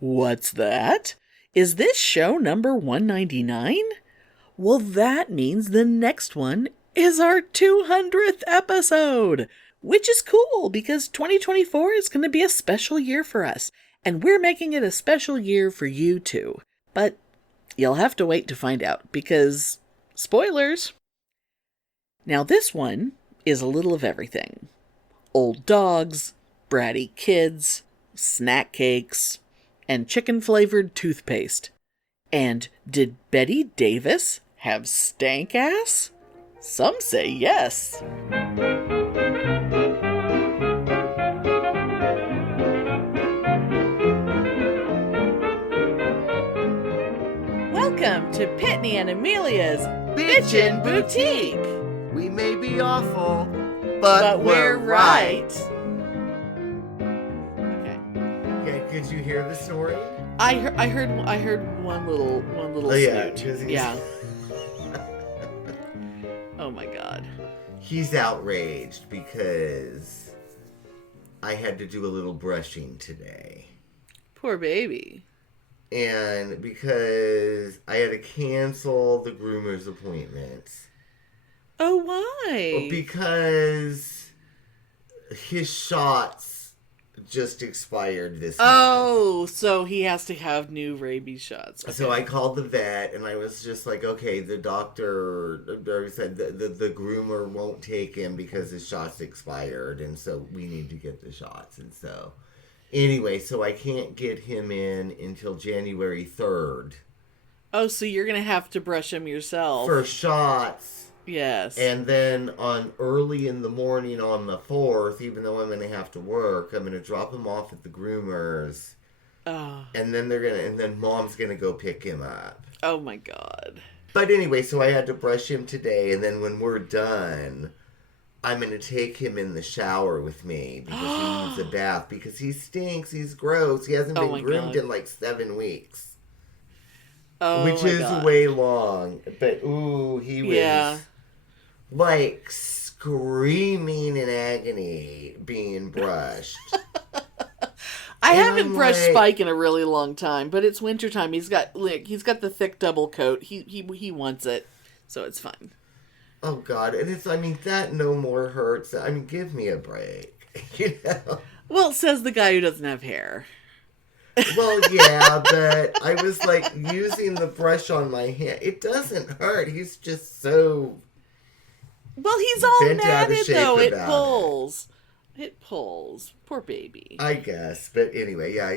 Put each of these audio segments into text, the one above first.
What's that? Is this show number 199? Well, that means the next one is our 200th episode, which is cool because 2024 is going to be a special year for us, and we're making it a special year for you too. But you'll have to wait to find out because, spoilers. Now this one is a little of everything. Old dogs, bratty kids, snack cakes, and chicken-flavored toothpaste. And did Bette Davis have stank ass? Some say yes. Welcome to Pitney and Amelia's Bitchen Boutique. We may be awful, but we're right. Okay, could you hear the story? I heard one little yeah, snoot. Yeah. Oh my god. He's outraged because I had to do a little brushing today. Poor baby. And because I had to cancel the groomer's appointments. Oh, why? Because his shots just expired this month. So he has to have new rabies shots. Okay. So I called the vet and I was just like, okay, the doctor said the groomer won't take him because his shots expired, and so we need to get the shots. And so anyway, so I can't get him in until January 3rd. Oh, so you're going to have to brush him yourself. For shots. Yes. And then on early in the morning on the 4th, even though I'm going to have to work, I'm going to drop him off at the groomer's. Oh. And then mom's going to go pick him up. Oh my god. But anyway, so I had to brush him today, and then when we're done, I'm going to take him in the shower with me because he needs a bath because he stinks, he's gross, he hasn't been groomed in like 7 weeks. Oh, which is God. way long. But he was like screaming in agony being brushed. I haven't brushed Spike in a really long time, but it's wintertime. He's got the thick double coat. He wants it, so it's fine. Oh God, and that no more hurts. I mean, give me a break, you know. Well, says the guy who doesn't have hair. Well, yeah, but I was like using the brush on my hand. It doesn't hurt. He's just so. Well, he's all matted though. It pulls. It pulls. Poor baby. I guess, but anyway, yeah,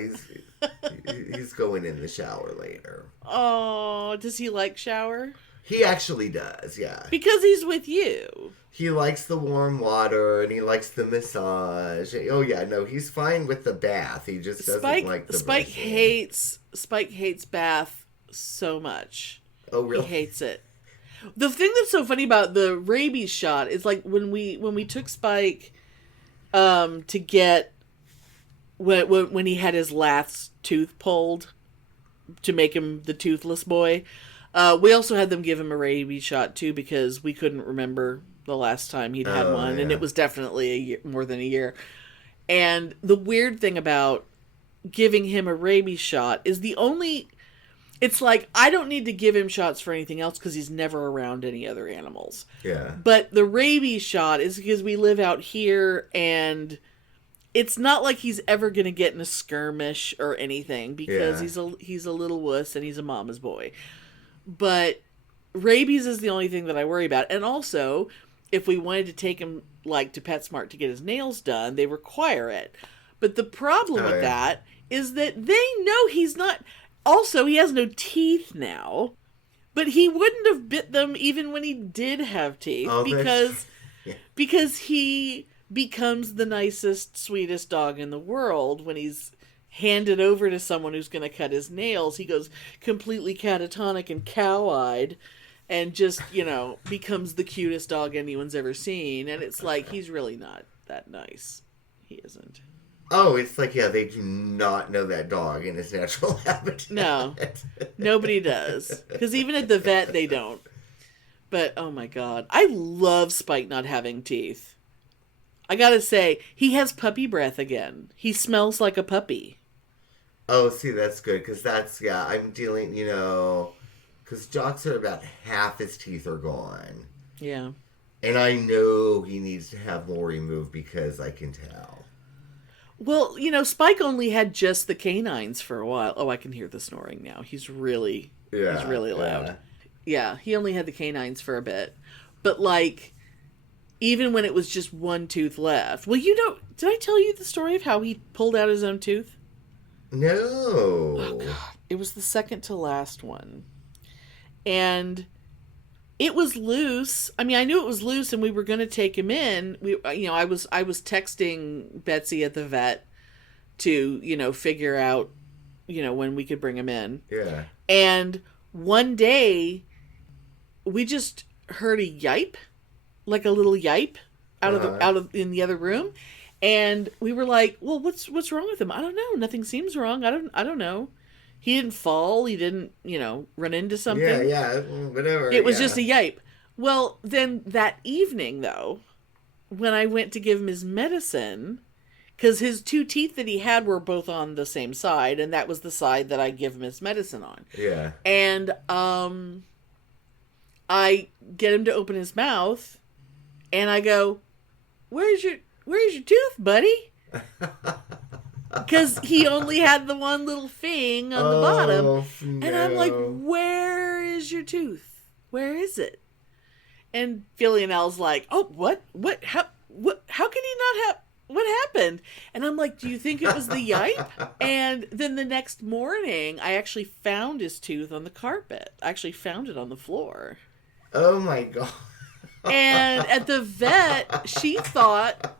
he's going in the shower later. Oh, does he like shower? He actually does, yeah. Because he's with you. He likes the warm water and he likes the massage. Oh yeah, no, he's fine with the bath. He just doesn't like the Spike brushing. Spike hates bath so much. Oh really? He hates it. The thing that's so funny about the rabies shot is like when we took Spike to get when he had his last tooth pulled to make him the toothless boy. We also had them give him a rabies shot too because we couldn't remember the last time he'd had one, and it was definitely more than a year. And the weird thing about giving him a rabies shot is it's like I don't need to give him shots for anything else because he's never around any other animals. Yeah. But the rabies shot is because we live out here, and it's not like he's ever going to get in a skirmish or anything because he's a little wuss and he's a mama's boy. But rabies is the only thing that I worry about. And also, if we wanted to take him like to PetSmart to get his nails done, they require it. But the problem with that is that they know he's not. Also, he has no teeth now. But he wouldn't have bit them even when he did have teeth because he becomes the nicest, sweetest dog in the world when he's handed over to someone who's going to cut his nails. He goes completely catatonic and cow-eyed and just, becomes the cutest dog anyone's ever seen. And it's like, he's really not that nice. He isn't. Oh, it's like, they do not know that dog in its natural habitat. No, nobody does. Because even at the vet, they don't. But, oh my God. I love Spike not having teeth. I gotta say, he has puppy breath again. He smells like a puppy. Oh, see, that's good, because I'm dealing, because Jock's are about half his teeth are gone. Yeah. And I know he needs to have more removed because I can tell. Well, Spike only had just the canines for a while. Oh, I can hear the snoring now. He's really loud. Yeah, he only had the canines for a bit. But, like, even when it was just one tooth left. Well, did I tell you the story of how he pulled out his own tooth? No. Oh, God. It was the second to last one. And it was loose. I mean, I knew it was loose, and we were going to take him in. I was texting Betsy at the vet to, figure out, when we could bring him in. Yeah. And one day, we just heard a yipe, like a little yipe, out of in the other room, and we were like, "Well, what's wrong with him? I don't know. Nothing seems wrong. I don't know." He didn't fall. He didn't, run into something. Yeah, whatever. It was just a yipe. Well, then that evening, though, when I went to give him his medicine, because his two teeth that he had were both on the same side, and that was the side that I give him his medicine on. Yeah. And I get him to open his mouth, and I go, "Where's your tooth, buddy?" Because he only had the one little thing on the bottom. No. And I'm like, "Where is your tooth? Where is it?" And Philionel's like, "Oh, what? How can he not have, what happened?" And I'm like, "Do you think it was the yipe?" And then the next morning, I actually found his tooth on the carpet. I actually found it on the floor. Oh my God. And at the vet, she thought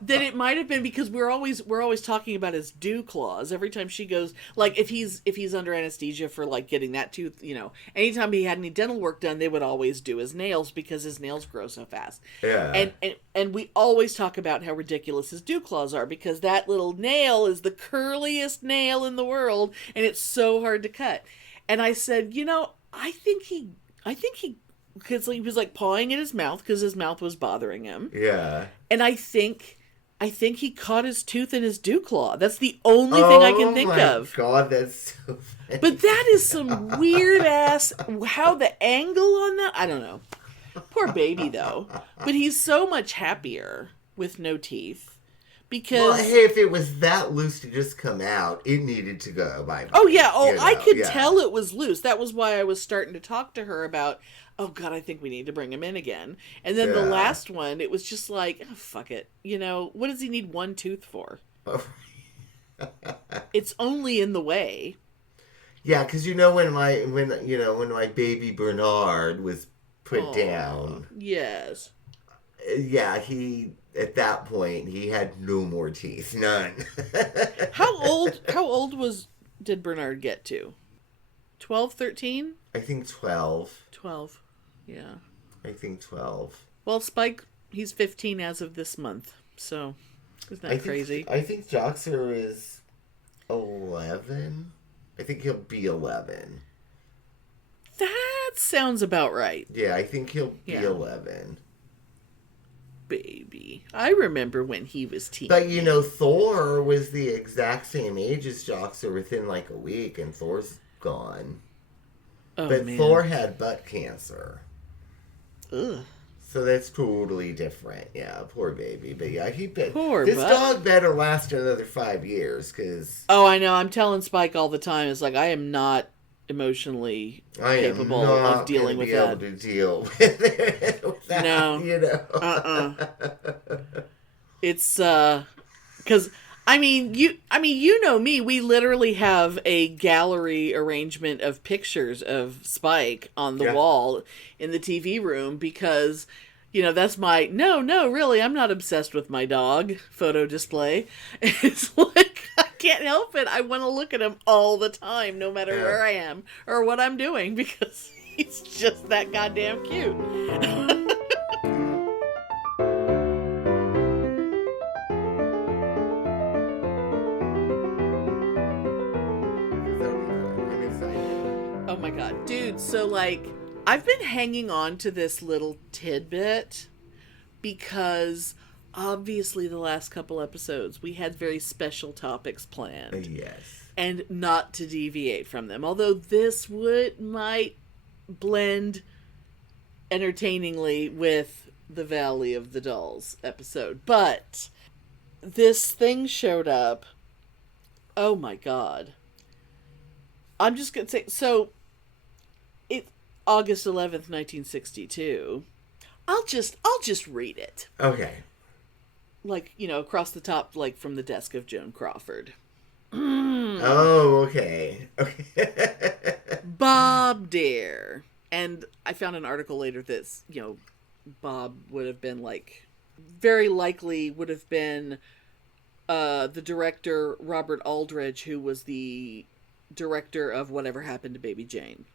that it might have been because we're always talking about his dew claws. Every time she goes, like, if he's under anesthesia for, like, getting that tooth, anytime he had any dental work done, they would always do his nails because his nails grow so fast. Yeah. And we always talk about how ridiculous his dew claws are because that little nail is the curliest nail in the world, and it's so hard to cut. And I said, I think he because he was like pawing at his mouth because his mouth was bothering him. Yeah. And I think he caught his tooth in his dew claw. That's the only thing I can think of. Oh my God, that's so funny. But that is some weird ass, how the angle on that, I don't know. Poor baby though. But he's so much happier with no teeth. Because, well, hey, if it was that loose to just come out, it needed to go. Bye. Oh yeah, I could tell it was loose. That was why I was starting to talk to her about, oh God, I think we need to bring him in again. And then the last one, it was just like, oh, fuck it. What does he need one tooth for? It's only in the way. Yeah, because when my baby Bernard was put down. Yes. Yeah, at that point he had no more teeth, none. How old did Bernard get to? 12, 13? I think 12. 12. Yeah. I think 12. Well, Spike, he's 15 as of this month, so isn't that crazy? I think Joxer is 11. I think he'll be 11. That sounds about right. Yeah, I think he'll be 11. Baby. I remember when he was teen. But, Thor was the exact same age as Joxer within like a week, and Thor's gone. Oh, but man. Thor had butt cancer. Ugh. So that's totally different. Yeah, poor baby. But yeah, this dog better last another 5 years, because... Oh, I know. I'm telling Spike all the time. It's like, I am not emotionally capable of dealing with that. I am not able to deal with that. No. It's, because... I mean, you know me. We literally have a gallery arrangement of pictures of Spike on the wall in the TV room because, that's my no, really, I'm not obsessed with my dog photo display. It's like I can't help it. I want to look at him all the time, no matter where I am or what I'm doing, because he's just that goddamn cute. Oh my God, dude. So like, I've been hanging on to this little tidbit because obviously the last couple episodes we had very special topics planned. Yes. and not to deviate from them. Although this might blend entertainingly with the Valley of the Dolls episode. But this thing showed up. Oh my god. I'm just going to say, so it's August 11th, 1962. I'll just read it. Okay. Like, across the top, like from the desk of Joan Crawford. Oh, okay. Okay. Bob, dear. And I found an article later that's, Bob would have been very likely would have been the director, Robert Aldridge, who was the director of Whatever Happened to Baby Jane.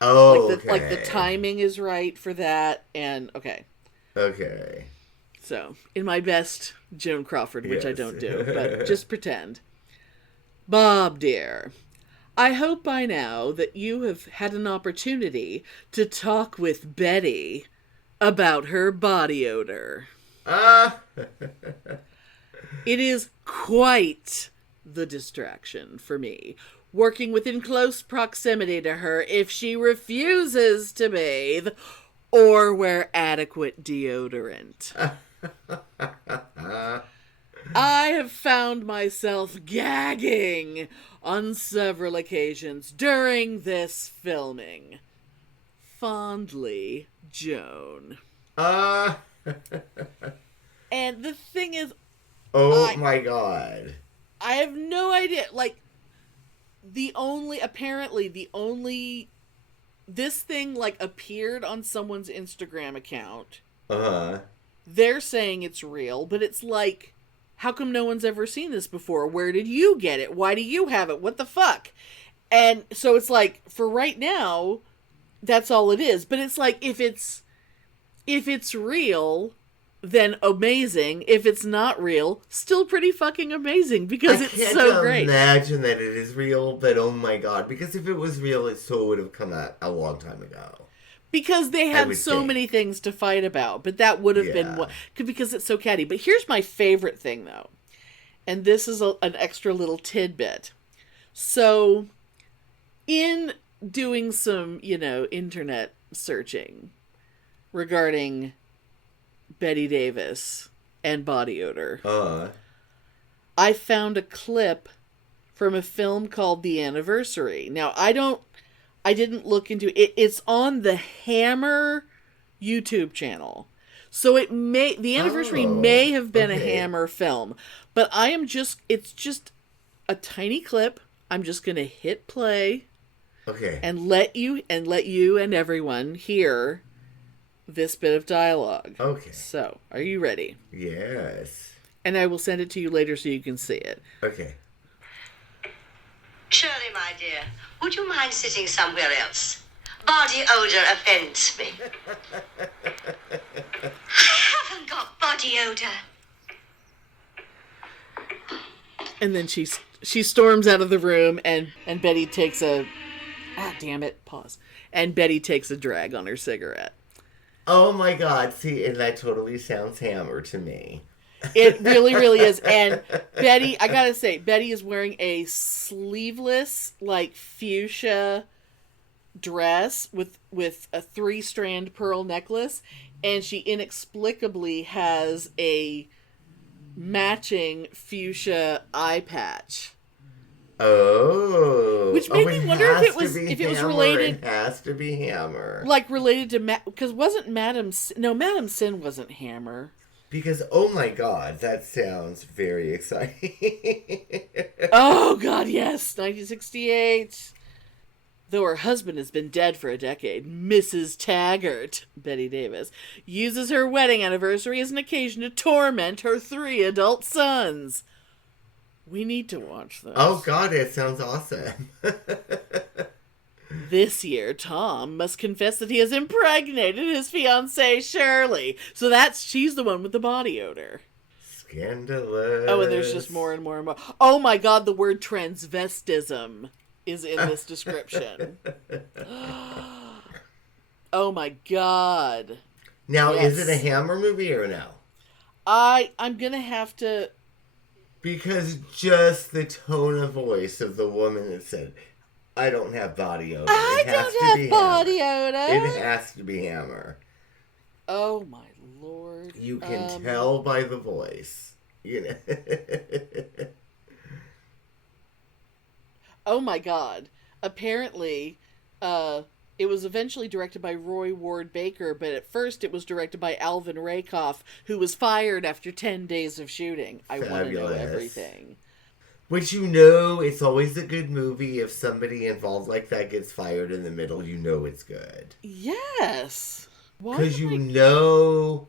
Oh, like the timing is right for that, and okay. So, in my best Joan Crawford, which I don't do, but just pretend. Bob, dear, I hope by now that you have had an opportunity to talk with Betty about her body odor. It is quite the distraction for me, working within close proximity to her if she refuses to bathe or wear adequate deodorant. I have found myself gagging on several occasions during this filming. Fondly, Joan. And the thing is... my god. I have no idea. This thing, appeared on someone's Instagram account. Uh-huh. They're saying it's real, but it's like, how come no one's ever seen this before? Where did you get it? Why do you have it? What the fuck? And so it's like, for right now, that's all it is. But it's like, if it's real, then amazing. If it's not real, still pretty fucking amazing, because it's so great. I can't imagine that it is real, but oh my god. Because if it was real, it so would have come out a long time ago. Because they had so many things to fight about, but that would have been what, because it's so catty. But here's my favorite thing, though, and this is an extra little tidbit. So, in doing some, internet searching regarding Bette Davis and body odor, I found a clip from a film called The Anniversary. Now, I didn't look into it. It's on the Hammer YouTube channel. So the Anniversary may have been a Hammer film, but it's just a tiny clip. I'm just going to hit play. Okay. And let you and everyone hear this bit of dialogue. Okay. So, are you ready? Yes. And I will send it to you later so you can see it. Okay. Shirley, my dear, would you mind sitting somewhere else? Body odor offends me. I haven't got body odor. And then she storms out of the room, and Betty takes a... Ah, damn it. Pause. And Betty takes a drag on her cigarette. Oh my god. See, and that totally sounds Hammer to me. It really, really is. And Betty, I gotta say, Betty is wearing a sleeveless, fuchsia dress with a 3-strand pearl necklace, and she inexplicably has a matching fuchsia eye patch. Oh. Which made me wonder if it was related. It has to be Hammer. Related to because wasn't Madam Sin wasn't Hammer. Because, oh my god, that sounds very exciting. Oh god, yes, 1968. Though her husband has been dead for a decade, Mrs. Taggart, Bette Davis, uses her wedding anniversary as an occasion to torment her 3 adult sons. We need to watch this. Oh god, it sounds awesome. This year, Tom must confess that he has impregnated his fiancée, Shirley. So she's the one with the body odor. Scandalous. Oh, and there's just more and more and more. Oh my god, the word transvestism is in this description. Oh my god. Now, yes. Is it a Hammer movie or no? I'm gonna have to... Because just the tone of voice of the woman that said, I don't have body odor. I don't have body odor. It has to be Hammer. Oh my Lord. You can tell by the voice. You know. Oh my God. Apparently, it was eventually directed by Roy Ward Baker, but at first it was directed by Alvin Rakoff, who was fired after 10 days of shooting. I want to know everything. Which, you know, it's always a good movie if somebody involved like that gets fired in the middle. You know it's good. Yes. Because you know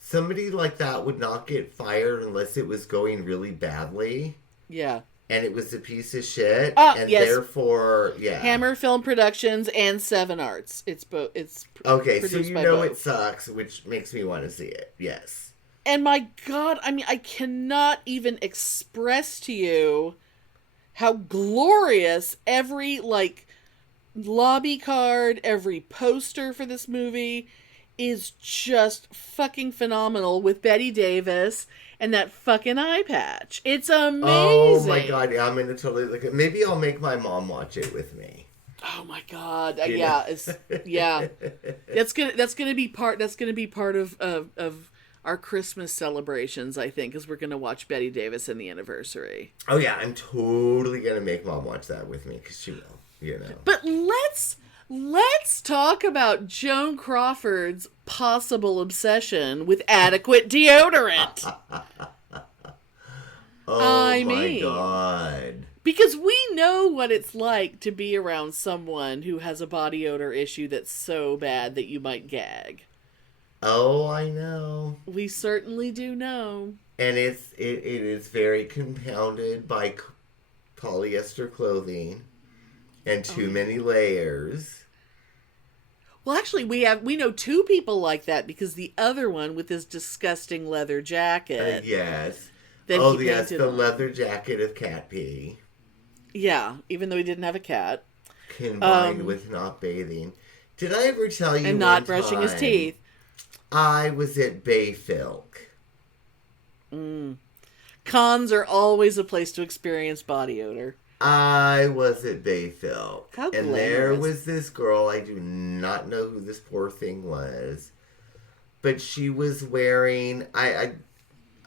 somebody like that would not get fired unless it was going really badly. Yeah. And it was a piece of shit. And yes. Therefore, yeah. Hammer Film Productions and Seven Arts. It's both. It's okay, so you know both. It sucks, which makes me want to see it. Yes. And my God, I mean, I cannot even express to you how glorious every, like, lobby card, every poster for this movie is just fucking phenomenal with Bette Davis and that fucking eye patch. It's amazing. Oh my God, yeah, I'm going to totally look at. Maybe I'll make my mom watch it with me. Oh my God, yeah, it's yeah. That's gonna be part of our Christmas celebrations, I think, is we're gonna watch Bette Davis and the anniversary. Oh yeah, I'm totally gonna make mom watch that with me because she will, you know. But let's talk about Joan Crawford's possible obsession with adequate deodorant. Oh my God. Because we know what it's like to be around someone who has a body odor issue that's so bad that you might gag. Oh, I know. We certainly do know. And it is very compounded by polyester clothing and too many layers. Well, actually, we know two people like that because the other one with his disgusting leather jacket. Yes. Yes, the leather jacket of cat pee. Yeah, even though he didn't have a cat. Combined with not bathing. Did I ever tell you and not brushing his teeth? I was at Bayfilk. Cons are always a place to experience body odor. I was at Bayfilk. How and there was this girl, I do not know who this poor thing was, but she was wearing, I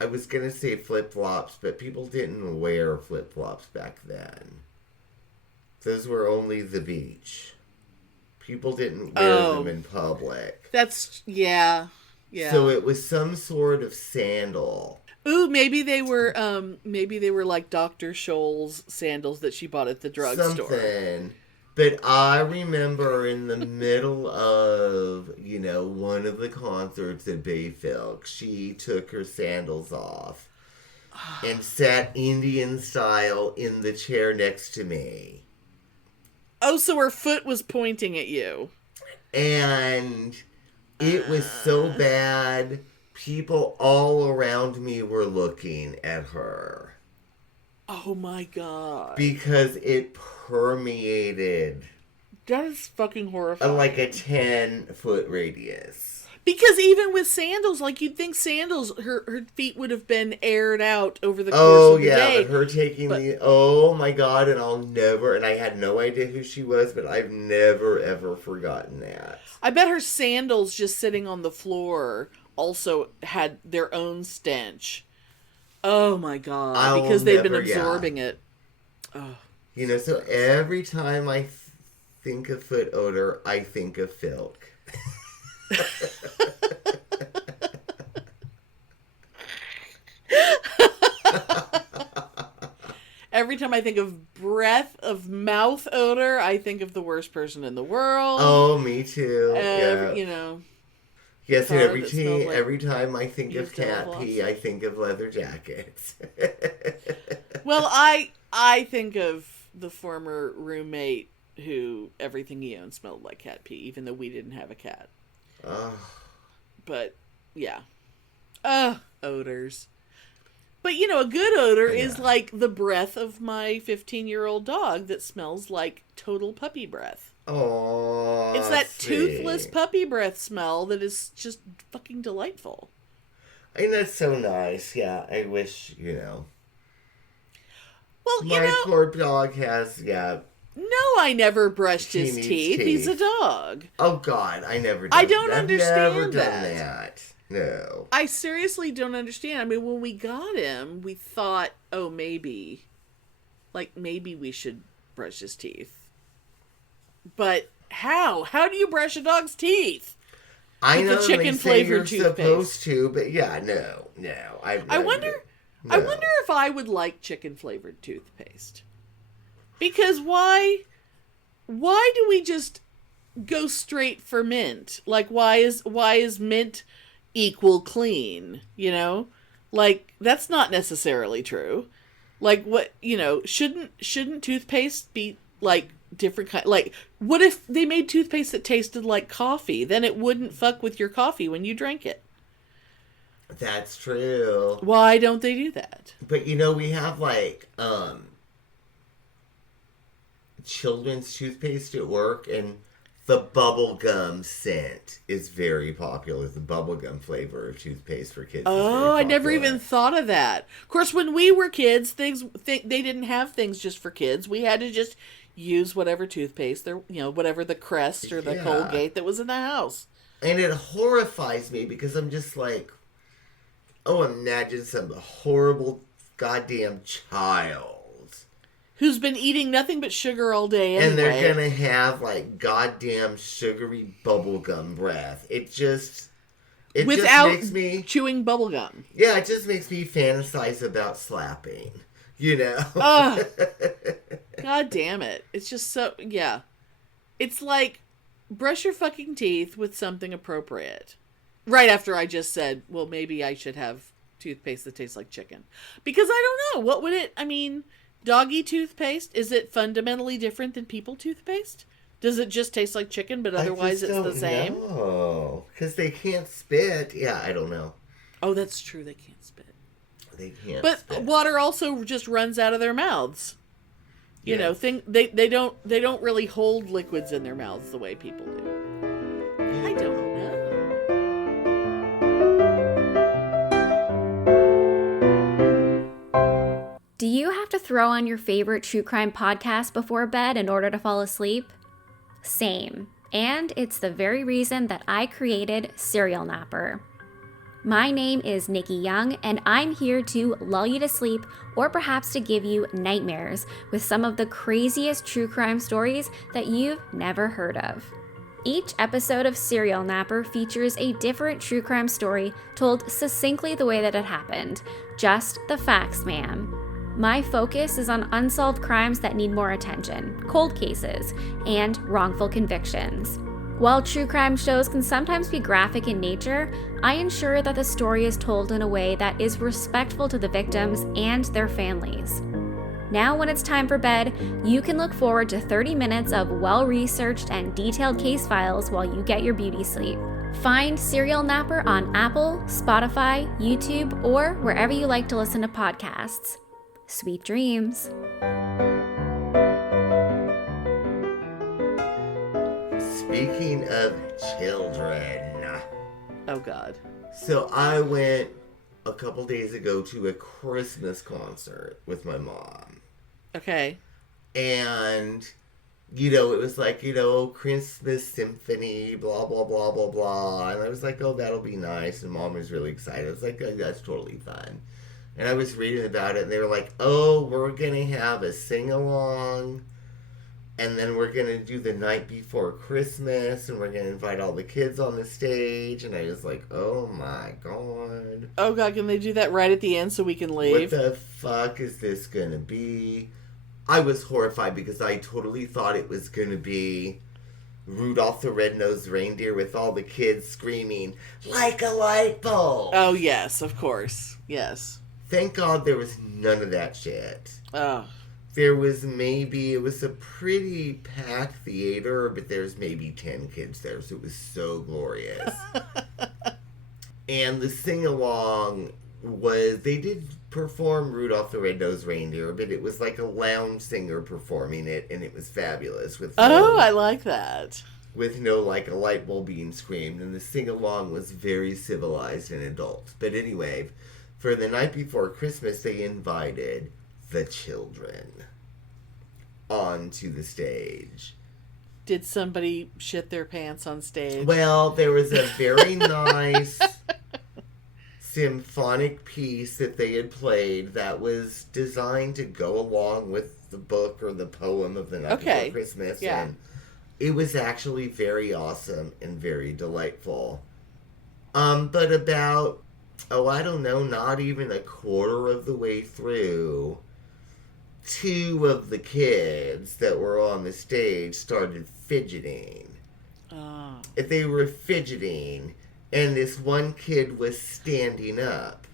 was going to say flip-flops, but people didn't wear flip-flops back then. Those were only the beach. People didn't wear them in public. Yeah. So it was some sort of sandal. Ooh, maybe they were like Dr. Scholl's sandals that she bought at the drugstore. Something. But I remember in the middle of, one of the concerts at Bayfilk, she took her sandals off and sat Indian style in the chair next to me. Oh, so her foot was pointing at you. And it was so bad. People all around me were looking at her. Oh my God. Because it permeated. That is fucking horrifying. Like a 10-foot radius. Because even with sandals, like you'd think sandals, her feet would have been aired out over the course of the day. But her taking oh my God, and I had no idea who she was, but I've never ever forgotten that. I bet her sandals just sitting on the floor also had their own stench. Oh my God, because they'd been absorbing it. Oh. So every time I think of foot odor, I think of Filk. Every time I think of breath of mouth odor, I think of the worst person in the world. Oh, me too. Yes, and every time I think of cat pee, I think of leather jackets. Well, I think of the former roommate who everything he owned smelled like cat pee, even though we didn't have a cat. But, yeah. Odors. But, a good odor is like the breath of my 15-year-old dog that smells like total puppy breath. Oh, it's that toothless puppy breath smell that is just fucking delightful. I think that's so nice. Yeah, I wish, Well, My poor dog has, No, I never brushed his teeth. He's a dog. Oh, God, I never done I don't understand I've never that. done that. No. I seriously don't understand. I mean, when we got him, we thought, oh, maybe we should brush his teeth. But how? How do you brush a dog's teeth? I know the chicken flavored toothpaste. Supposed to, but yeah, no. I wonder if I would like chicken flavored toothpaste. Because why do we just go straight for mint? Like, why is mint equal clean? You know, like, that's not necessarily true. Like, what, you know, shouldn't toothpaste be like different kind? Like, what if they made toothpaste that tasted like coffee? Then it wouldn't fuck with your coffee when you drank it. That's true. Why don't they do that? But you know, we have like children's toothpaste at work, and the bubblegum scent is very popular. The bubblegum flavor of toothpaste for kids. Oh, I never even thought of that. Of course, when we were kids, they didn't have things just for kids. We had to just use whatever toothpaste there, you know, whatever the Crest or the Colgate that was in the house. And it horrifies me because I'm just like, oh, imagine some horrible goddamn child who's been eating nothing but sugar all day anyway. And they're going to have, like, goddamn sugary bubblegum breath. It just makes me... chewing bubblegum. Yeah, it just makes me fantasize about slapping. You know? God damn it. It's just so... Yeah. It's like, brush your fucking teeth with something appropriate. Right after I just said, well, maybe I should have toothpaste that tastes like chicken. Because I don't know. What would it... I mean... Doggy toothpaste, is it fundamentally different than people toothpaste? Does it just taste like chicken, but otherwise it's the same? No, because they can't spit. Yeah, I don't know. Oh, that's true. They can't spit. They can't but spit. Water also just runs out of their mouths. You know, they don't really hold liquids in their mouths the way people do. I don't know. Do you have to throw on your favorite true crime podcast before bed in order to fall asleep? Same. And it's the very reason that I created Serial Napper. My name is Nikki Young, and I'm here to lull you to sleep or perhaps to give you nightmares with some of the craziest true crime stories that you've never heard of. Each episode of Serial Napper features a different true crime story told succinctly the way that it happened. Just the facts, ma'am. My focus is on unsolved crimes that need more attention, cold cases, and wrongful convictions. While true crime shows can sometimes be graphic in nature, I ensure that the story is told in a way that is respectful to the victims and their families. Now, when it's time for bed, you can look forward to 30 minutes of well-researched and detailed case files while you get your beauty sleep. Find Serial Napper on Apple, Spotify, YouTube, or wherever you like to listen to podcasts. Sweet dreams. Speaking of children. Oh, God. So I went a couple days ago to a Christmas concert with my mom. Okay. And, you know, it was like, you know, Christmas symphony, blah, blah, blah, blah, blah. And I was like, oh, that'll be nice. And Mom was really excited. I was like, oh, that's totally fun. And I was reading about it, and they were like, oh, we're going to have a sing-along, and then we're going to do the night before Christmas, and we're going to invite all the kids on the stage. And I was like, oh, my God. Oh, God, can they do that right at the end so we can leave? What the fuck is this going to be? I was horrified because I totally thought it was going to be Rudolph the Red-Nosed Reindeer with all the kids screaming, like a light bulb. Oh, yes, of course. Yes. Thank God there was none of that shit. Oh. There was it was a pretty packed theater, but there's maybe 10 kids there, so it was so glorious. And the sing-along they did perform Rudolph the Red-Nosed Reindeer, but it was like a lounge singer performing it, and it was fabulous. I like that. With no, like, a light bulb being screamed, and the sing-along was very civilized and adult. But anyway, for the night before Christmas, they invited the children onto the stage. Did somebody shit their pants on stage? Well, there was a very nice symphonic piece that they had played that was designed to go along with the book or the poem of the night before Christmas. Yeah. And it was actually very awesome and very delightful. But about, I don't know, not even a quarter of the way through, two of the kids that were on the stage started fidgeting. Oh. They were fidgeting, and this one kid was standing up.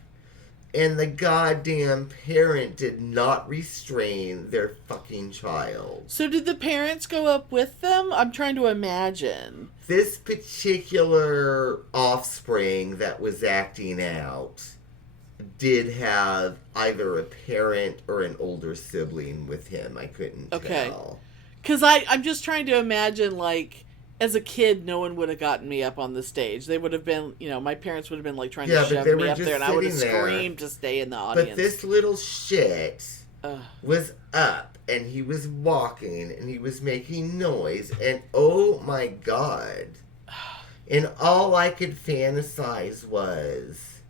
And the goddamn parent did not restrain their fucking child. So did the parents go up with them? I'm trying to imagine. This particular offspring that was acting out did have either a parent or an older sibling with him. I couldn't tell. Because I'm just trying to imagine, like, as a kid, no one would have gotten me up on the stage. They would have been, my parents would have been, like, trying to shove me up there, and I would have screamed to stay in the audience. But this little shit was up, and he was walking, and he was making noise, and oh my God. And all I could fantasize was,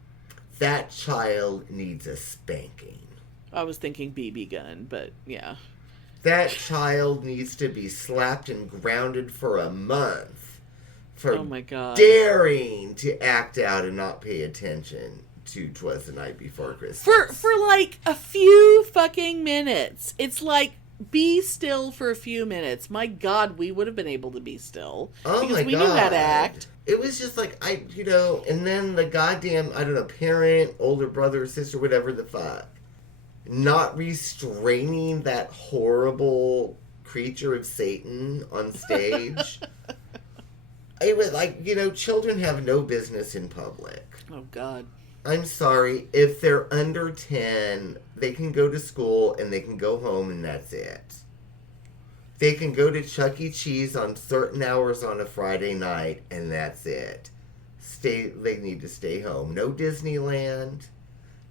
that child needs a spanking. I was thinking BB gun, but yeah. That child needs to be slapped and grounded for a month for oh my God. daring to act out and not pay attention to 'Twas the Night Before Christmas. For like a few fucking minutes. It's like, be still for a few minutes. My God, we would have been able to be still. Oh because my we God. knew how to act. It was just like, and then the goddamn, I don't know, parent, older brother, sister, whatever the fuck, not restraining that horrible creature of Satan on stage. It was like, children have no business in public. Oh, God. I'm sorry, if they're under 10, they can go to school and they can go home and that's it. They can go to Chuck E. Cheese on certain hours on a Friday night and that's it. They need to stay home. No Disneyland.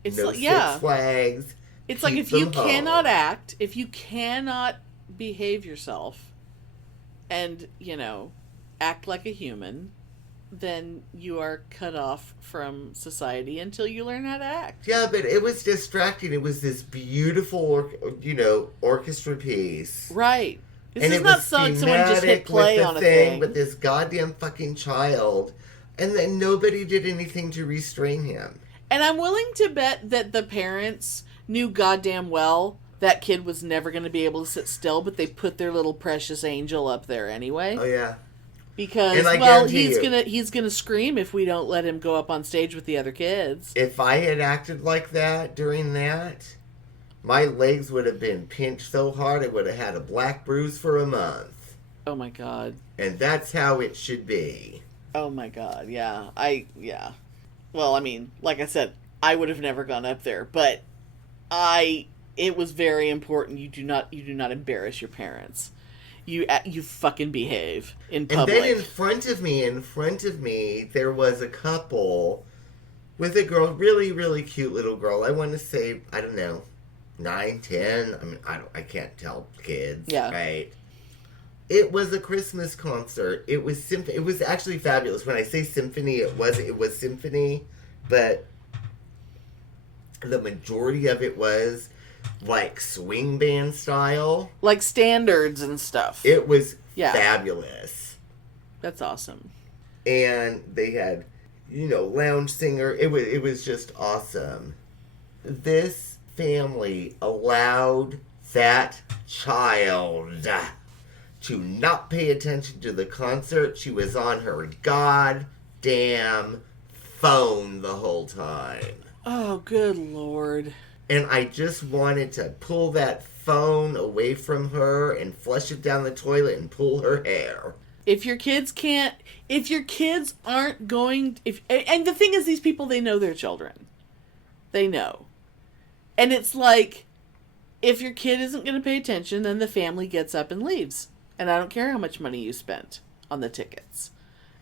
It's no like, Six Flags. It's like, if you cannot act, if you cannot behave yourself and, act like a human, then you are cut off from society until you learn how to act. Yeah, but it was distracting. It was this beautiful, orchestra piece. Right. This and is not someone just hit play on a thing. With this goddamn fucking child, and then nobody did anything to restrain him. And I'm willing to bet that the parents knew goddamn well that kid was never going to be able to sit still, but they put their little precious angel up there anyway. Oh, yeah. Because, he's gonna scream if we don't let him go up on stage with the other kids. If I had acted like that during that, my legs would have been pinched so hard I would have had a black bruise for a month. Oh my God. And that's how it should be. Oh my God, yeah. Well, I mean, like I said, I would have never gone up there, but it was very important you do not embarrass your parents. You fucking behave in public. And then in front of me, there was a couple with a girl, really, really cute little girl. I want to say, I don't know, 9, 10. I mean, I can't tell kids, right? It was a Christmas concert. It was actually fabulous. When I say symphony, it was symphony, but the majority of it was like swing band style, like standards and stuff. It was fabulous. That's awesome. And they had, lounge singer. It was just awesome. This family allowed that child to not pay attention to the concert. She was on her goddamn phone the whole time. Oh, good Lord. And I just wanted to pull that phone away from her and flush it down the toilet and pull her hair. If your kids aren't going, and the thing is, these people, they know their children. They know. And it's like, if your kid isn't going to pay attention, then the family gets up and leaves. And I don't care how much money you spent on the tickets.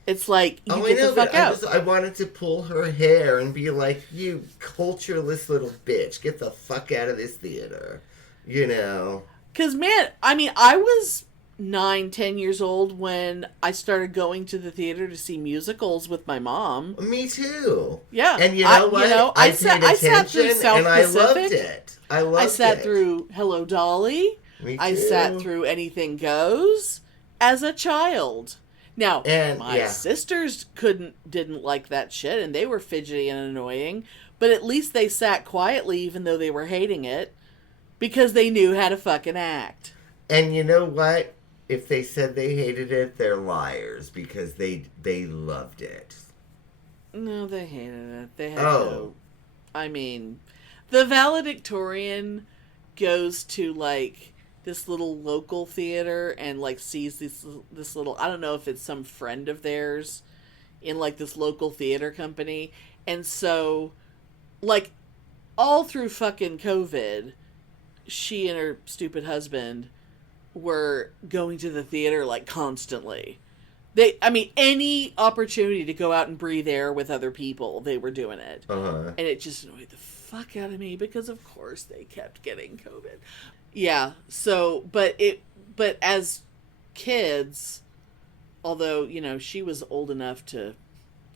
It's like, you Oh, get I know, the fuck but out. I wanted to pull her hair and be like, you cultureless little bitch, get the fuck out of this theater. You know? Because, man, I mean, I was 9-10 years old when I started going to the theater to see musicals with my mom. Me too. Yeah. And you know what? I sat through South and I Pacific. loved it. I sat through Hello Dolly. Me too. I sat through Anything Goes as a child. Now, my sisters didn't like that shit, and they were fidgety and annoying, but at least they sat quietly even though they were hating it, because they knew how to fucking act. And you know what? If they said they hated it, they're liars, because they loved it. No, they hated it. They had I mean, the valedictorian goes to, like, this little local theater and, like, sees this little, I don't know if it's some friend of theirs in, like, this local theater company. And so, like, all through fucking COVID, she and her stupid husband were going to the theater, like, constantly. Any opportunity to go out and breathe air with other people, they were doing it. Uh-huh. And it just annoyed the fuck out of me, because of course they kept getting COVID. Yeah, so, but as kids, although, you know, she was old enough to,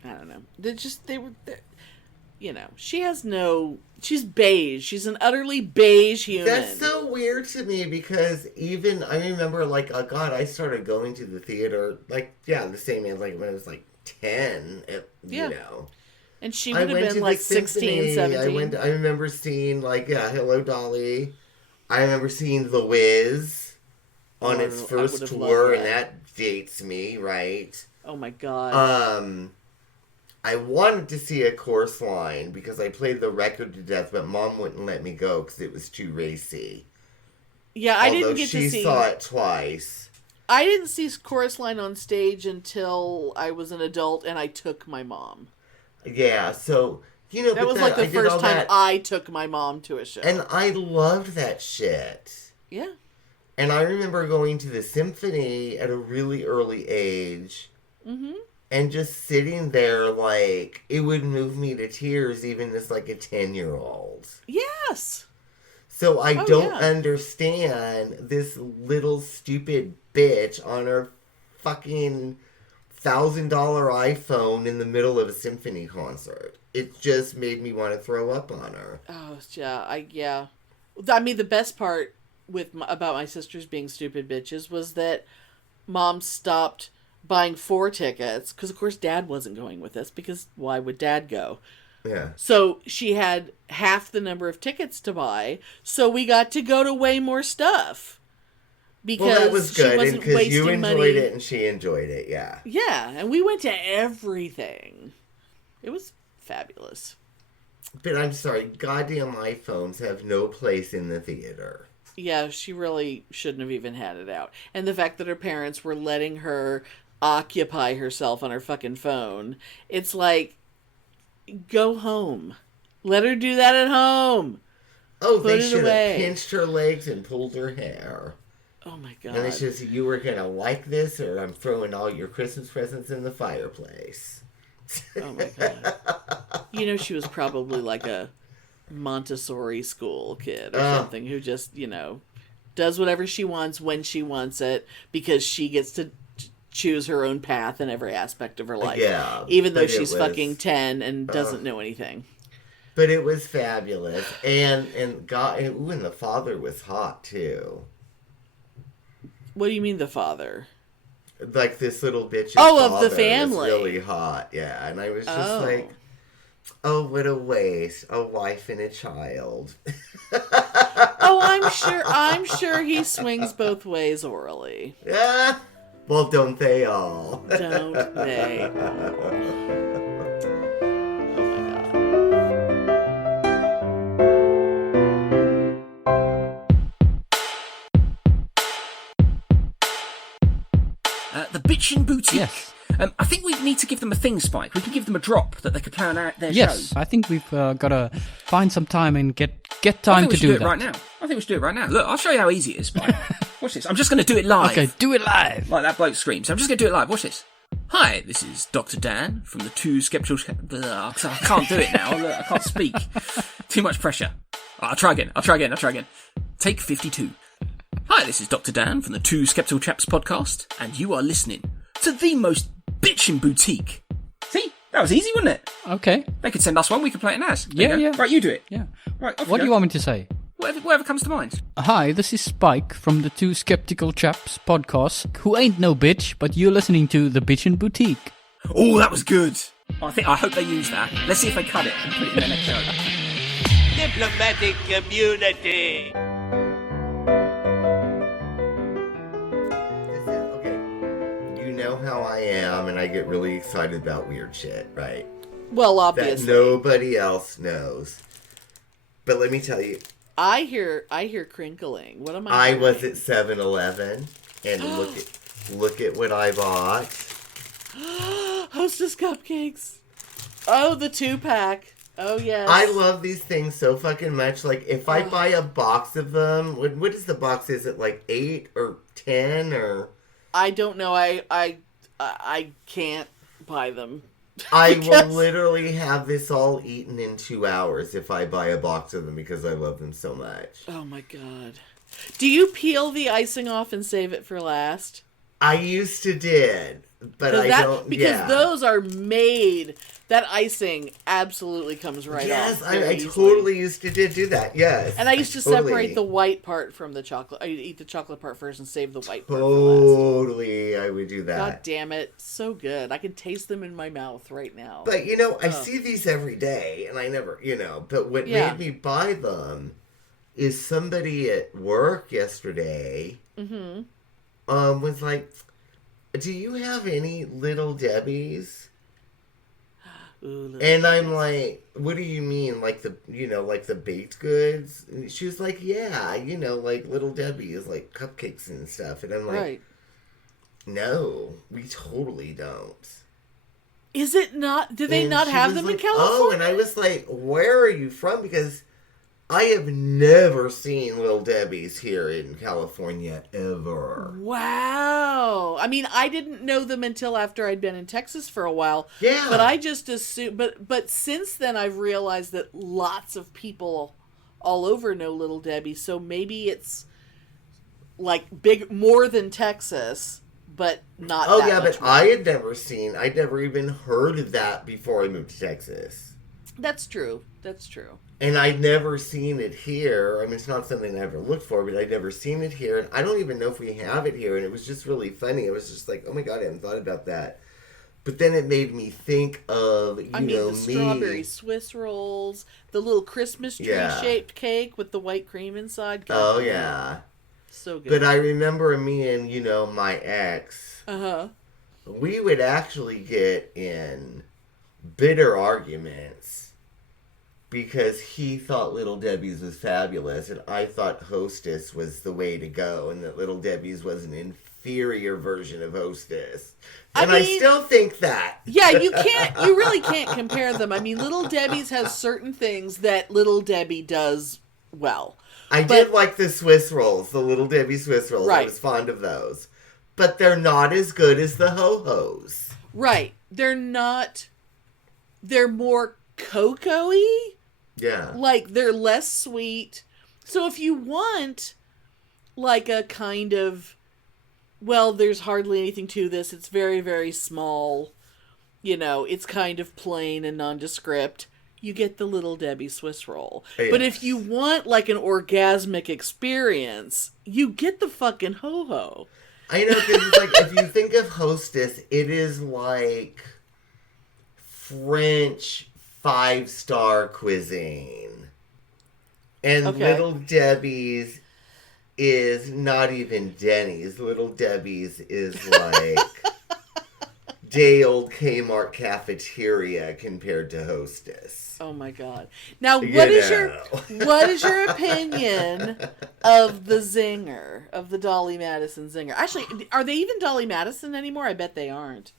I don't know, she's beige. She's an utterly beige human. That's so weird to me, because even, I remember, like, I started going to the theater, like, the same age, like, when I was, like, 10, you know. And she would have been, like, 16, 17. I remember seeing, like, Hello Dolly. I remember seeing The Wiz on its first tour, and that dates me, right? Oh, my God. I wanted to see A Chorus Line because I played the record to death, but Mom wouldn't let me go because it was too racy. Yeah, I didn't get to see... she saw it twice. I didn't see Chorus Line on stage until I was an adult, and I took my mom. Yeah, so... You know, that was like the first time I took my mom to a show. And I loved that shit. Yeah. And I remember going to the symphony at a really early age. Mm-hmm. And just sitting there, like, it would move me to tears even as, like, a 10-year-old. Yes. So I don't understand this little stupid bitch on her fucking $1,000 iPhone in the middle of a symphony concert. It just made me want to throw up on her. Oh, yeah. I mean, the best part about my sisters being stupid bitches was that Mom stopped buying 4 tickets, because, of course, Dad wasn't going with us, because why would Dad go? Yeah. So she had half the number of tickets to buy, so we got to go to way more stuff. Because that was good, she wasn't because wasting you enjoyed money. it and she enjoyed it, yeah. Yeah, and we went to everything. It was fabulous. But I'm sorry, goddamn iPhones have no place in the theater. Yeah, she really shouldn't have even had it out. And the fact that her parents were letting her occupy herself on her fucking phone, it's like, go home. Let her do that at home. Oh, they should have pinched her legs and pulled her hair. Oh my God. And they should have said, you were going to like this, or I'm throwing all your Christmas presents in the fireplace. Oh my God. You know, she was probably like a Montessori school kid or something who just, you know, does whatever she wants when she wants it, because she gets to choose her own path in every aspect of her life. Yeah. Even though she's fucking 10 and doesn't know anything. But it was fabulous. And the father was hot too. What do you mean the father? Like this little bitch's of the family. Was really hot, yeah. And I was just like, oh, what a waste. A wife and a child. Oh, I'm sure he swings both ways orally. Yeah. Well, don't they all? Don't they all? The Bitchen Boutique. Yes. I think we need to give them a thing, Spike. We can give them a drop that they can plan out their Yes, show. I think we've got to find some time and get time to do that. Right now. I think we should do it right now. Look, I'll show you how easy it is, Spike. Watch this. I'm just going to do it live. Okay, do it live. Like that bloke screams. I'm just going to do it live. Watch this. Hi, this is Dr. Dan from the Two Skeptical... I can't do it now. Look, I can't speak. Too much pressure. I'll try again. Take 52. Hi, this is Dr. Dan from the Two Skeptical Chaps podcast, and you are listening to the most Bitchen Boutique. See? That was easy, wasn't it? Okay. They could send us one, we could play it as. Yeah. Right, you do it. Yeah. Right, What do you want me to say? Whatever comes to mind. Hi, this is Spike from the Two Skeptical Chaps podcast, who ain't no bitch, but you're listening to the Bitchen Boutique. Oh, that was good. I hope they use that. Let's see if they cut it and put it in their next show. Diplomatic community. Okay, you know how I am, and I get really excited about weird shit, right? Well, obviously. That nobody else knows. But let me tell you, I hear crinkling. What am I hearing? was at 7-Eleven, and look at what I bought. Hostess cupcakes. Oh, the 2-pack. Oh, yes. I love these things so fucking much. Like, if I buy a box of them, what is the box? Is it like 8 or 10 or? I don't know. I can't buy them. I will literally have this all eaten in 2 hours if I buy a box of them because I love them so much. Oh my god. Do you peel the icing off and save it for last? I used to did, but I don't. Because those are made. That icing absolutely comes right off. Yes, I easily. totally used to do that. Yes, And I used to totally. separate the white part from the chocolate. I eat the chocolate part first and save the white part for Totally, I would do last. God that. damn it. So good. I can taste them in my mouth right now. But, I see these every day, and I never, but what made me buy them is somebody at work yesterday was like, do you have any Little Debbies? Ooh, And I'm like, what do you mean? Like the baked goods? And she was like, yeah, like Little Debbie's, like cupcakes and stuff. And I'm like, right. No, we totally don't. Is it not? Do they And not she have was them like, in California? Oh, and I was like, where are you from? Because I have never seen Little Debbie's here in California ever. Wow. I mean, I didn't know them until after I'd been in Texas for a while. Yeah. But I just assumed, but since then I've realized that lots of people all over know Little Debbie, so maybe it's like more than Texas, but not Oh, that yeah, much but more. I'd never even heard of that before I moved to Texas. That's true. That's true. And I'd never seen it here. I mean, it's not something I ever looked for, but I'd never seen it here. And I don't even know if we have it here. And it was just really funny. I was just like, oh my God, I hadn't thought about that. But then it made me think of, the strawberry Swiss rolls, the little Christmas tree shaped cake with the white cream inside. God, oh, yeah. So good. But I remember me and, my ex, we would actually get in bitter arguments. Because he thought Little Debbie's was fabulous, and I thought Hostess was the way to go, and that Little Debbie's was an inferior version of Hostess. And I still think that. Yeah, you really can't compare them. I mean, Little Debbie's has certain things that Little Debbie does well. I did like the Swiss rolls, the Little Debbie Swiss rolls. Right. I was fond of those. But they're not as good as the Ho-Hos. Right. They're not. They're more cocoa-y. Yeah. Like, they're less sweet. So if you want, like, a kind of, well, there's hardly anything to this. It's very, very small. It's kind of plain and nondescript. You get the Little Debbie Swiss roll. Yes. But if you want, like, an orgasmic experience, you get the fucking Ho-Ho. I know, because it's like, if you think of Hostess, it is like French 5-star cuisine. And Little Debbie's is not even Denny's. Little Debbie's is like day old Kmart cafeteria compared to Hostess. Oh my God. Now what is your opinion of the zinger, of the Dolly Madison zinger? Actually, are they even Dolly Madison anymore? I bet they aren't.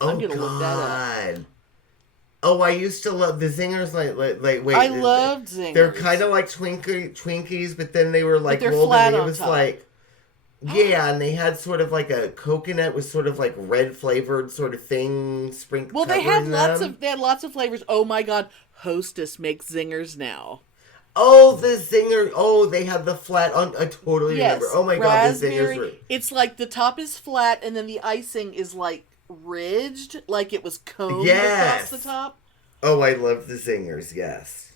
I'm gonna look that up. Oh, I used to love the zingers. Wait, I loved zingers. They're kind of like Twinkies, but then they were like they're rolled flat in. It on was top. like Yeah, and they had sort of like a coconut with sort of like red flavored sort of thing sprinkled. Well, they had lots of flavors. Oh my god, Hostess makes zingers now. Oh, the zinger. Oh, they had the flat on. I totally remember. Oh my god, the zingers were. It's like the top is flat and then the icing is like ridged, like it was combed across the top. Oh, I love the zingers. Yes.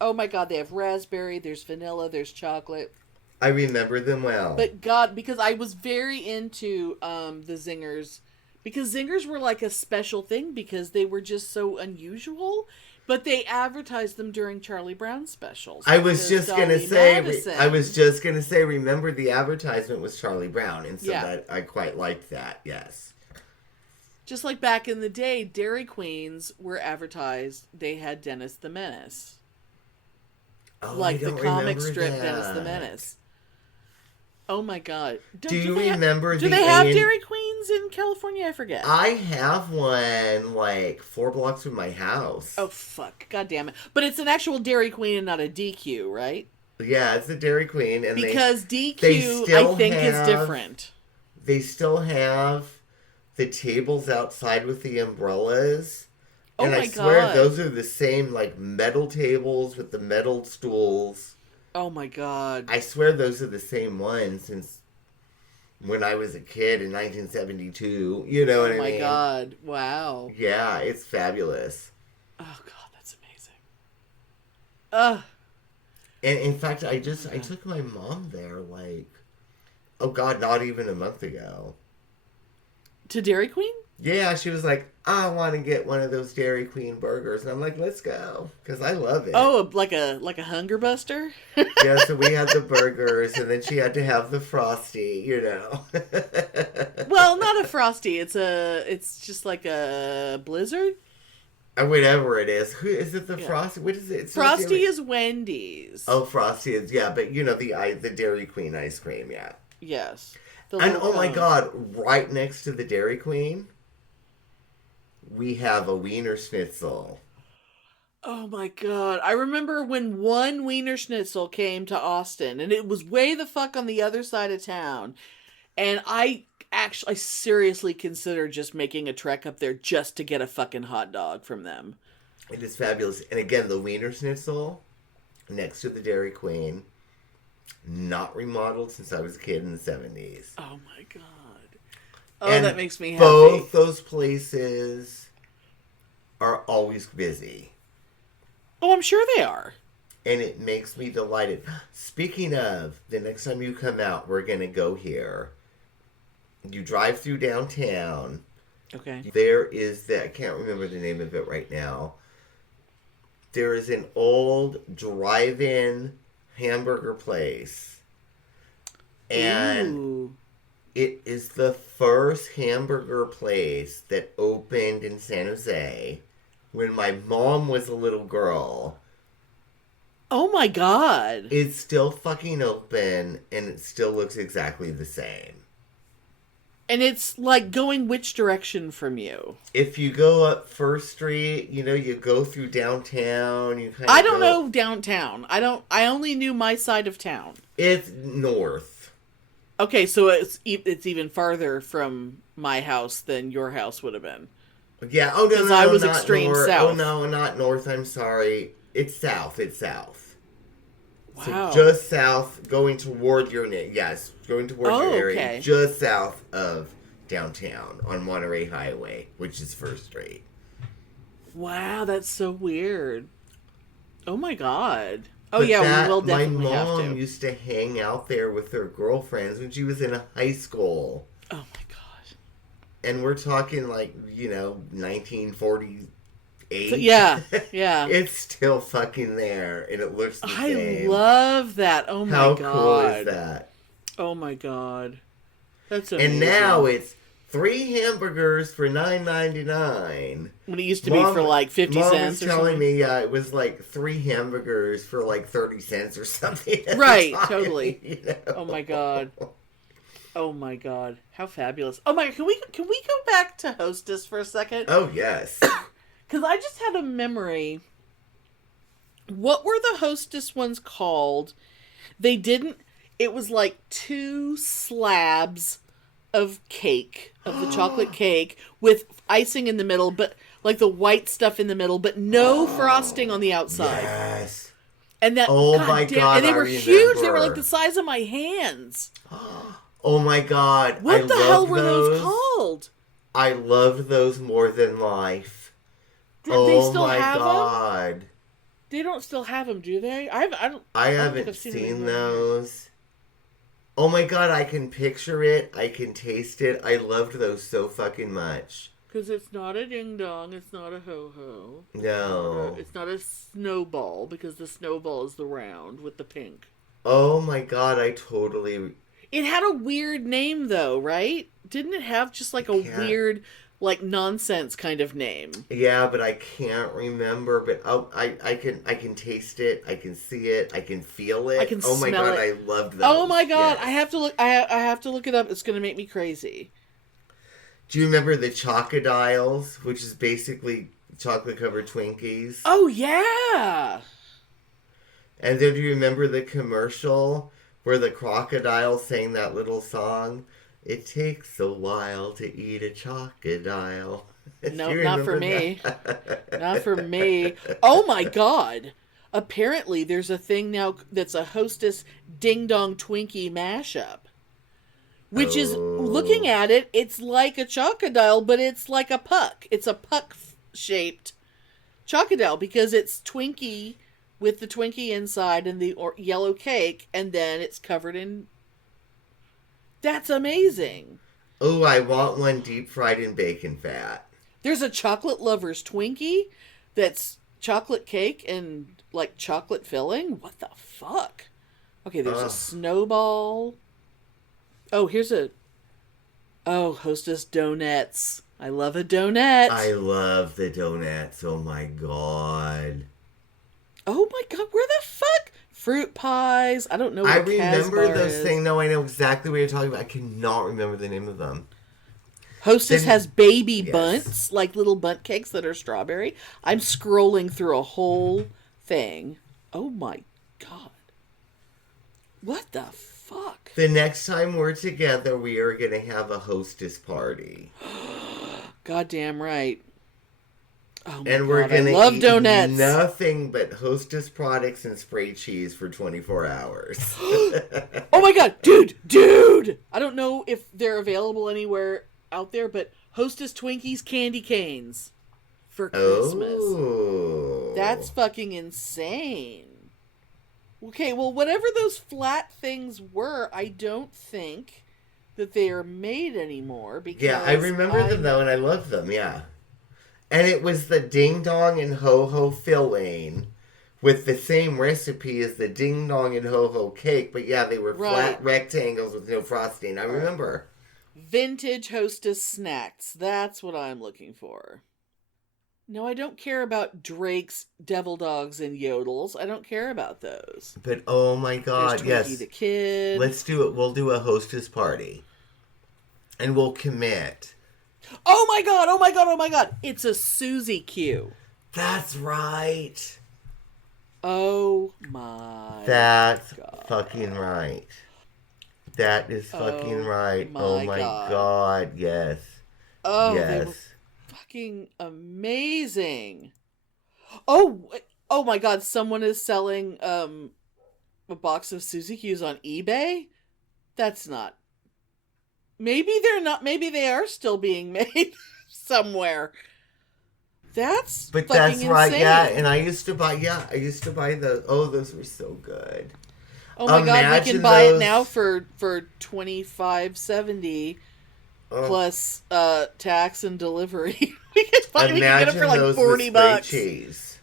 Oh my god, they have raspberry. There's vanilla. There's chocolate. I remember them well. But God, because I was very into the zingers, because zingers were like a special thing because they were just so unusual. But they advertised them during Charlie Brown specials. I was just gonna say. Remember the advertisement was Charlie Brown, and so that I quite liked that. Yes. Just like back in the day, Dairy Queens were advertised. They had Dennis the Menace. Oh, like the comic strip Dennis the Menace. Oh my god. Do you remember do they have Dairy Queens in California? I forget. I have one like 4 blocks from my house. Oh fuck. God damn it. But it's an actual Dairy Queen and not a DQ, right? Yeah, it's a Dairy Queen. And because DQ, I think, is different. They still have the tables outside with the umbrellas. Oh and my I swear god. those are the same like metal tables with the metal stools. Oh my god. I swear those are the same ones since when I was a kid in 1972. You know what I mean? Oh my god. Wow. Yeah, it's fabulous. Oh god, that's amazing. Ugh. And in fact, I took my mom there like, oh god, not even a month ago. To Dairy Queen? Yeah, she was like, I want to get one of those Dairy Queen burgers. And I'm like, let's go. Because I love it. Oh, like a Hunger Buster? Yeah, so we had the burgers, and then she had to have the Frosty, you know. Well, not a Frosty. It's just like a Blizzard? Whatever it is. Who is it? The Frosty? What is it? Frosty is Wendy's. Oh, Frosty is, yeah. But, you know, the Dairy Queen ice cream, yeah. Yes. And, oh my god, right next to the Dairy Queen, we have a Wiener Schnitzel. Oh my god. I remember when one Wiener Schnitzel came to Austin, and it was way the fuck on the other side of town. And I seriously considered just making a trek up there just to get a fucking hot dog from them. It is fabulous. And again, the Wiener Schnitzel next to the Dairy Queen. Not remodeled since I was a kid in the 70s. Oh my god. Oh, and that makes me happy. Both those places are always busy. Oh, I'm sure they are. And it makes me delighted. Speaking of, the next time you come out, we're going to go here. You drive through downtown. Okay. There is I can't remember the name of it right now. There is an old drive-in hamburger place. And Ooh. It is the first hamburger place that opened in San Jose when my mom was a little girl. Oh my god. It's still fucking open and it still looks exactly the same. And it's like going which direction from you? If you go up First Street, you know, you go through downtown. I don't know downtown. I only knew my side of town. It's north. Okay, so it's even farther from my house than your house would have been. Yeah. Oh no, because no, I was not extreme north. south. Oh no, not north. I'm sorry. It's south. It's south. Wow. So just south, going toward your yes, going toward your area, okay. Just south of downtown on Monterey Highway, which is First Street. Wow, that's so weird. Oh my god. Oh But yeah, we will definitely my have mom to. used to hang out there with her girlfriends when she was in high school. Oh my god. And we're talking like, 1948. So, yeah, yeah. It's still fucking there, and it looks the same. I love that. Oh my god. How cool is that? Oh my god. That's amazing. And now it's 3 hamburgers for $9.99. When it used to be for like 50 Mom cents was or telling something. me it was like 3 hamburgers for like 30 cents or something. Right, time, totally. Oh my god. Oh my god. How fabulous. Oh my, can we go back to Hostess for a second? Oh yes. Because I just had a memory. What were the Hostess ones called? They didn't... it was like 2 slabs of cake, of the chocolate cake, with icing in the middle, but like the white stuff in the middle, but no frosting on the outside. Yes. And that, my God, and they I were huge. They were remember. like the size of my hands. Oh my God. What the hell were those called? I loved those more than life. They still have God. them? They don't still have them, do they? I haven't think I've seen those. Oh my God, I can picture it. I can taste it. I loved those so fucking much. Because it's not a ding dong. It's not a ho ho. No. It's not a snowball, because the snowball is the round with the pink. Oh my God, I totally... It had a weird name, though, right? Didn't it have just like a weird, like, nonsense kind of name? Yeah, but I can't remember. But I can taste it. I can see it. I can feel it. I can oh my smell God, it. I loved those. Oh my God, Yes. I have to look. I have to look it up. It's gonna make me crazy. Do you remember the Chocodiles, which is basically chocolate covered Twinkies? Oh yeah. And then do you remember the commercial where the crocodile sang that little song? It takes a while to eat a chocodile. No, not for me. Not for me. Oh my God. Apparently there's a thing now that's a Hostess Ding Dong Twinkie mashup. Which is, looking at it, it's like a chocodile, but it's like a puck. It's a puck-shaped chocodile because it's Twinkie with the Twinkie inside and the yellow cake, and then it's covered in... That's amazing. Oh, I want one deep fried in bacon fat. There's a chocolate lover's Twinkie that's chocolate cake and, like, chocolate filling. What the fuck? Okay, there's a snowball... Oh, here's a... Oh, Hostess donuts. I love a donut. I love the donuts. Oh my God. Oh my God, where the fuck? Fruit pies. I don't know what I remember Casbar those is. things. No, I know exactly what you're talking about. I cannot remember the name of them. Hostess Then- has baby Yes. bunts, like little bunt cakes that are strawberry. I'm scrolling through a whole thing. Oh my God. What the fuck? The next time we're together, we are going to have a Hostess party. Goddamn right. Oh my And we're God, going I to love eat donuts. nothing but Hostess products and spray cheese for 24 hours. Oh my God, dude! I don't know if they're available anywhere out there, but Hostess Twinkies candy canes for Christmas. Oh. That's fucking insane. Okay, well, whatever those flat things were, I don't think that they are made anymore. Because Yeah, I remember them though, and I loved them, yeah. And it was the Ding Dong and Ho Ho filling with the same recipe as the Ding Dong and Ho Ho cake, but yeah, they were flat rectangles with no frosting. I remember. Vintage Hostess snacks. That's what I'm looking for. No, I don't care about Drake's Devil Dogs and Yodels. I don't care about those. But oh my God, There's Twinkie yes. the Kid. Let's do it. We'll do a Hostess party. And we'll commit. Oh my God, oh my God, oh my God. It's a Susie Q. That's right. Oh my That's God. fucking right. That is fucking right. my Oh my God, yes. Oh, yes. they were fucking amazing. Oh my God, someone is selling a box of Suzy Q's on eBay? That's not. Maybe they're not. Maybe they are still being made somewhere. That's But fucking that's right, insane. yeah. And I used to buy those. Oh, those were so good. Oh my God, we Imagine can buy those- it now for $25.70 plus tax and delivery. we can get it for like those $40. with spray cheese.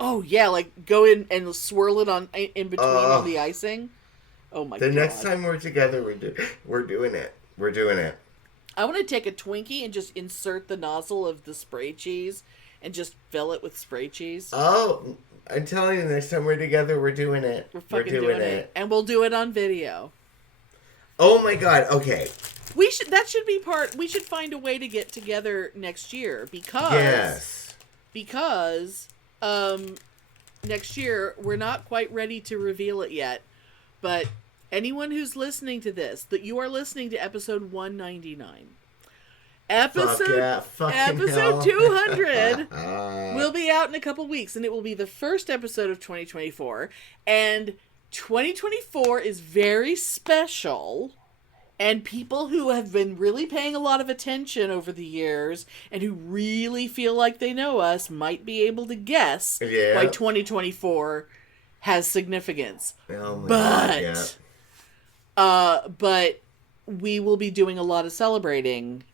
Oh yeah, like go in and swirl it in between all the icing. Oh my God. The next time we're together, we're doing it. We're doing it. I want to take a Twinkie and just insert the nozzle of the spray cheese and just fill it with spray cheese. Oh, I'm telling you, next time we're together, we're doing it. We're fucking doing it. And we'll do it on video. Oh my God, okay. We should find a way to get together next year because next year we're not quite ready to reveal it yet, but anyone who's listening to this, that you are listening to episode 199. Episode 200 will be out in a couple weeks, and it will be the first episode of 2024. And 2024 is very special, and people who have been really paying a lot of attention over the years and who really feel like they know us might be able to guess why 2024 has significance. Oh my God, but we will be doing a lot of celebrating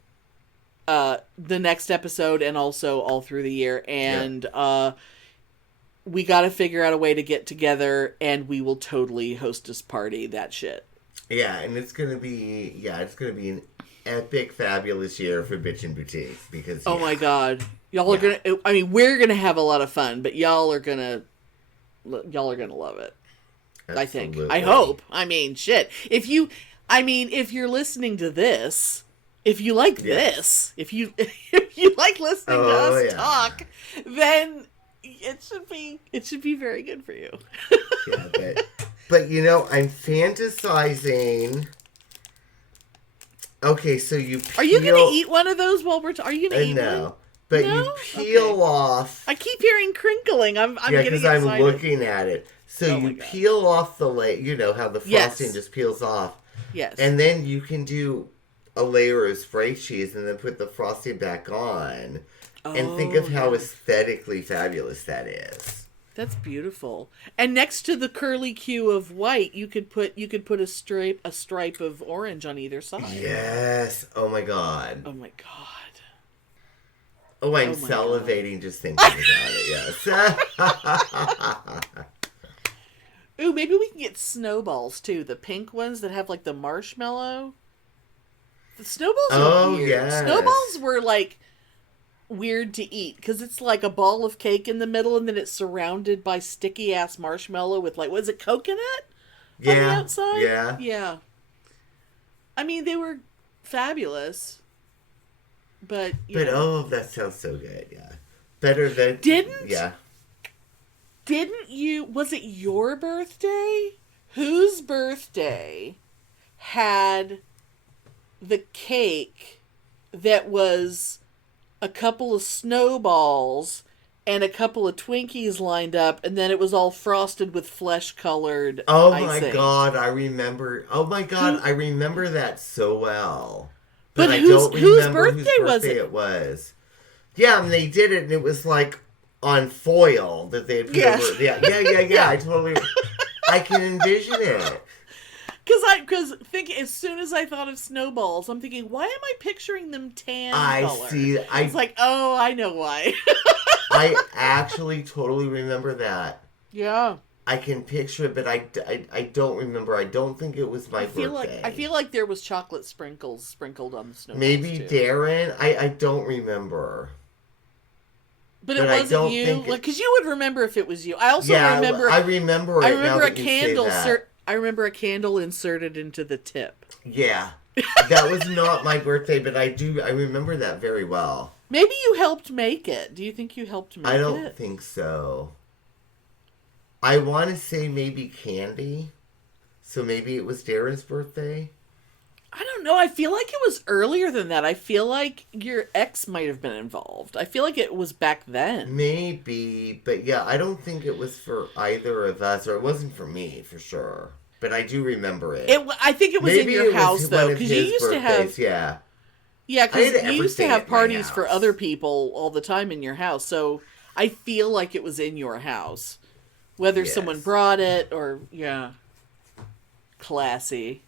the next episode and also all through the year. And we got to figure out a way to get together, and we will totally Hostess party that shit. Yeah, and it's gonna be an epic, fabulous year for Bitchen Boutique because oh my God, y'all are gonna. I mean, we're gonna have a lot of fun, but y'all are gonna love it. Absolutely. I think. I hope. I mean, shit. If you're listening to this, if you like this, if you like listening to us talk, then it should be very good for you. But I'm fantasizing. Okay, so you peel... Are you gonna eat one of those while we're are you gonna eat one? No, but you peel off. I keep hearing crinkling. I'm getting excited. I'm looking at it. So you peel off the layer. You know how the frosting just peels off. Yes. And then you can do a layer of spray cheese and then put the frosting back on. And think of how aesthetically fabulous that is. That's beautiful. And next to the curly Q of white, you could put a stripe of orange on either side. Yes. Oh my God. Oh my God. Oh, I'm salivating just thinking about it. Yes. Ooh, maybe we can get snowballs too. The pink ones that have like the marshmallow. The snowballs are weird. Yes. Snowballs were like weird to eat because it's like a ball of cake in the middle and then it's surrounded by sticky ass marshmallow with like, was it coconut on the outside? Yeah. I mean, they were fabulous, but that sounds so good. Yeah, better than Didn't you? Was it your birthday? Whose birthday had the cake that was a couple of snowballs and a couple of Twinkies lined up, and then it was all frosted with flesh-colored icing. My God, I remember. Oh my God, I remember that so well. But I whose don't remember birthday whose birthday it was. Yeah, and they did it, and it was like on foil that they had put over. Yeah. I can envision it. Because as soon as I thought of snowballs, I'm thinking, why am I picturing them tan color? It's like, oh, I know why. I actually totally remember that. Yeah. I can picture it, but I don't remember. I don't think it was my birthday. I feel like there was chocolate sprinkles sprinkled on the snowballs. Maybe too. Darren? I don't remember. But it wasn't you? Because you would remember if it was you. I also remember... I remember it. I remember a candle... I remember a candle inserted into the tip. Yeah. That was not my birthday, but I remember that very well. Maybe you helped make it. Do you think you helped make it? I don't think so. I want to say maybe candy. So maybe it was Darren's birthday. I don't know. I feel like it was earlier than that. I feel like your ex might have been involved. I feel like it was back then. Maybe. But yeah, I don't think it was for either of us. Or it wasn't for me, for sure. But I do remember it. I think it was in your house, though. Because you used to have... Yeah. Yeah, because you used to have parties for other people all the time in your house. So I feel like it was in your house. Whether someone brought it or... Yeah. Classy.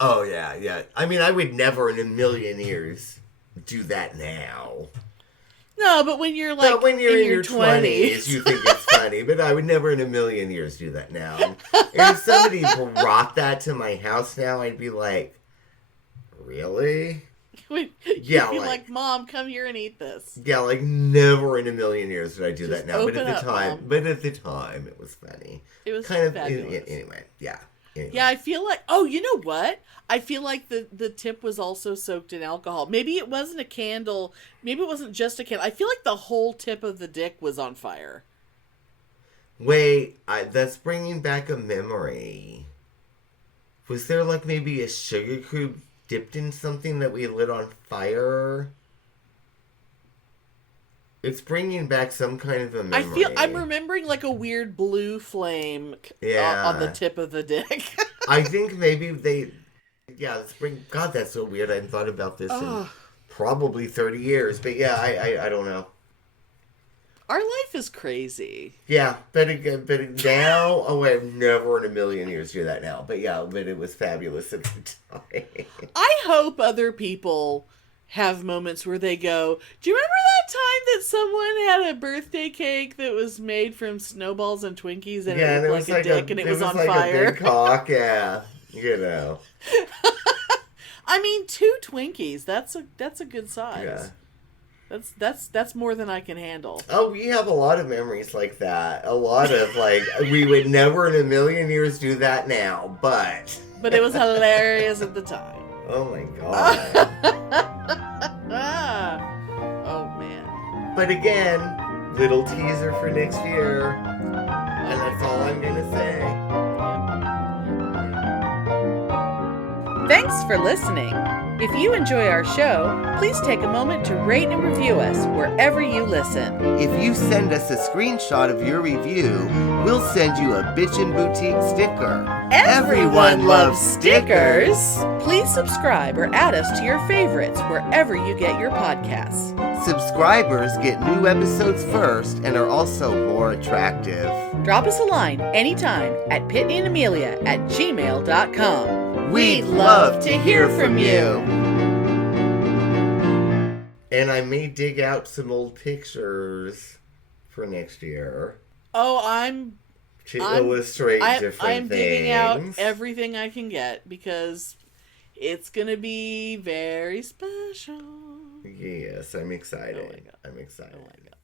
Oh, yeah. I mean, I would never in a million years do that now. No, but when you're like when you're in your 20s, you think it's funny. But I would never in a million years do that now. And if somebody brought that to my house now, I'd be like, really? You'd be like, Mom, come here and eat this. Yeah, like never in a million years would I do that now. But at the time, it was funny. It was kind fabulous. Anyway, yeah. Anyway. Yeah, I feel like... Oh, you know what? I feel like the tip was also soaked in alcohol. Maybe it wasn't a candle. Maybe it wasn't just a candle. I feel like the whole tip of the dick was on fire. Wait, that's bringing back a memory. Was there like maybe a sugar cube dipped in something that we lit on fire? It's bringing back some kind of a memory. I'm remembering like a weird blue flame on the tip of the dick. I think maybe God, that's so weird. I hadn't thought about this in probably 30 years. But yeah, I don't know. Our life is crazy. Yeah, but now, I'd never in a million years do that now. But yeah, but it was fabulous at the time. I hope other people have moments where they go, do you remember that time that someone had a birthday cake that was made from snowballs and Twinkies and it looked like a dick and it was on fire? A big cock, yeah. You know. I mean, 2 Twinkies, that's a good size. Yeah. That's more than I can handle. Oh, we have a lot of memories like that. A lot of like, we would never in a million years do that now, but it was hilarious at the time. Oh my god. Oh man. But again, little teaser for next year. And that's all I'm gonna say. Thanks for listening. If you enjoy our show, please take a moment to rate and review us wherever you listen. If you send us a screenshot of your review, we'll send you a Bitchen Boutique sticker. Everyone loves stickers. Please subscribe or add us to your favorites wherever you get your podcasts. Subscribers get new episodes first and are also more attractive. Drop us a line anytime at PitneyAndAmelia@gmail.com. We'd love to hear from you. And I may dig out some old pictures for next year. Oh, to illustrate different things. I'm digging out everything I can get because it's going to be very special. Yes, I'm excited. Oh my God. I'm excited. Oh my God.